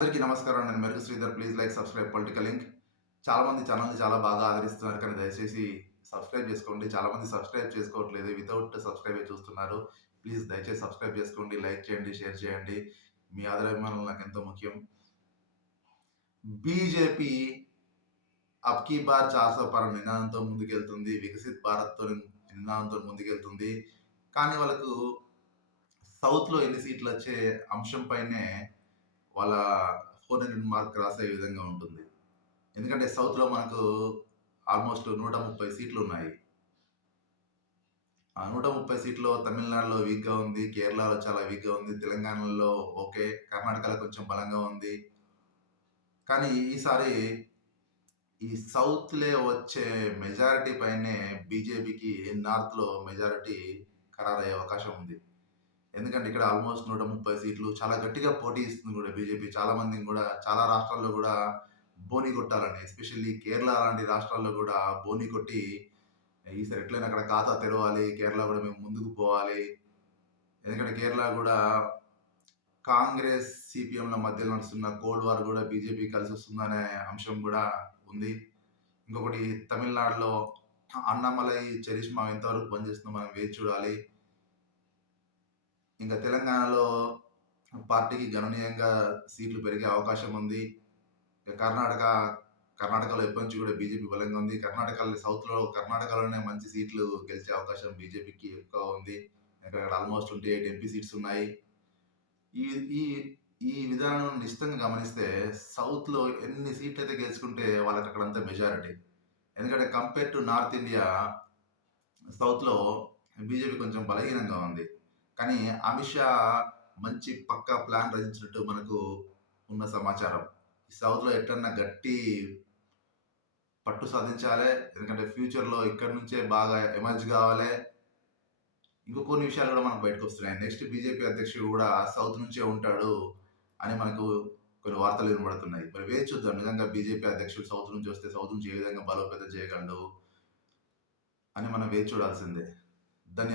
అందరికీ నమస్కారం. నేను మెరుగు Sridhar. Please like, subscribe political link. చాలామంది ఛానల్‌ని చాలా బాగా ఆదరిస్తున్నారు. కానీ దయచేసి సబ్స్క్రైబ్ చేసుకోండి. చాలామంది సబ్స్క్రైబ్ చేసుకోవట్లేదు. వితౌట్ సబ్స్క్రైబే చూస్తున్నారు. ప్లీజ్ దయచేసి సబ్స్క్రైబ్ చేసుకోండి. లైక్ చేయండి, షేర్ చేయండి. మీ ఆదరాభిమానాలు నాకెంతో ముఖ్యం. బీజేపీ అబ్ కీ బార్ 400 పార్ నినాదంతో ముందుకెళ్తుంది. వికసిత్ భారత్‌తో నినాదంతో ముందుకెళ్తుంది. కానీ వాళ్ళకు సౌత్‌లో ఎన్ని సీట్లొచ్చే అంశం పైనే వాళ్ళ 400 మార్క్ క్రాస్ అయ్యే విధంగా ఉంటుంది. ఎందుకంటే సౌత్‌లో మనకు ఆల్‌మోస్ట్ 130 సీట్లున్నాయి. ఆ 130 సీట్‌లో తమిళనాడులో వీక్‌గా ఉంది. కేరళలో చాలా వీక్‌గా ఉంది. తెలంగాణలో ఓకే. కర్ణాటకలో కొంచెం బలంగా ఉంది. కానీ ఈసారి ఈ సౌత్‌లే వచ్చే మెజారిటీ పైనే బీజేపీకి నార్త్‌లో మెజారిటీ ఖరారయ్యే అవకాశం ఉంది. ఎందుకంటే ఇక్కడ ఆల్‌మోస్ట్ 130 సీట్లు చాలా గట్టిగా పోటీ ఇస్తుంది గూడా బీజేపీ. చాలా మందిని గూడా చాలా రాష్ట్రాల్లో గూడా బోని కొట్టాలని, ఎస్పెషల్లీ కేరళ లాంటి రాష్ట్రాల్లో గూడా బోని కొట్టి ఈసారి ఎట్లైనా అక్కడ ఖాతా తెరవాలి. కేరళ గూడా మేము ముందుకు పోవాలి. ఎందుకంటే కేరళ గూడా కాంగ్రెస్, సీపీఎంల మధ్యలో నడుస్తున్న కోల్డ్ వార్ గూడా బీజేపీ కలిసొస్తుందనే అంశం గూడా ఉంది. ఇంకొకటి తమిళనాడులో అన్నామలై, చరిష్మా ఎంతవరకు పనిచేస్తుందో మనం వేచి చూడాలి. ఇంకా తెలంగాణలో పార్టీకి గణనీయంగా సీట్లు పెరిగే అవకాశం ఉంది. ఇక కర్ణాటకలో ఎప్పటి నుంచి కూడా బీజేపీ బలంగా ఉంది. కర్ణాటకలోనే మంచి సీట్లు గెలిచే అవకాశం బీజేపీకి ఎక్కువ ఉంది. ఇక్కడ ఆల్మోస్ట్ 28 ఎంపీ సీట్స్ ఉన్నాయి. ఈ ఈ ఈ విధానం నిశితంగా గమనిస్తే సౌత్‌లో ఎన్ని సీట్లయితే గెలుచుకుంటే వాళ్ళకి అక్కడంతా మెజారిటీ. ఎందుకంటే కంపేర్ టు నార్త్ ఇండియా సౌత్‌లో బీజేపీ కొంచెం బలహీనంగా ఉంది. కానీ అమిత్ షా మంచి పక్కా ప్లాన్ రచించినట్టు మనకు ఉన్న సమాచారం. సౌత్‌లో ఎట్లన్నా గట్టి పట్టు సాధించాలే. ఎందుకంటే ఫ్యూచర్‌లో ఇక్కడి నుంచే బాగా ఎమర్జ్ గావాలే. ఇంకా కొన్ని విషయాలు గూడా మనకు బయటకొస్తున్నాయి. నెక్స్ట్ బీజేపీ అధ్యక్షుడు గూడా సౌత్ నుంచే ఉంటాడు అని మనకు కొన్ని వార్తలు వినబడుతున్నాయి. మరి వేచి చూద్దాం. నిజంగా బీజేపీ అధ్యక్షుడు సౌత్ నుంచి వస్తే సౌత్ నుంచి ఏ విధంగా బలోపేతం చేయగలడు అని మనం వేచి చూడాల్సిందే. ధన్యవాదాలు.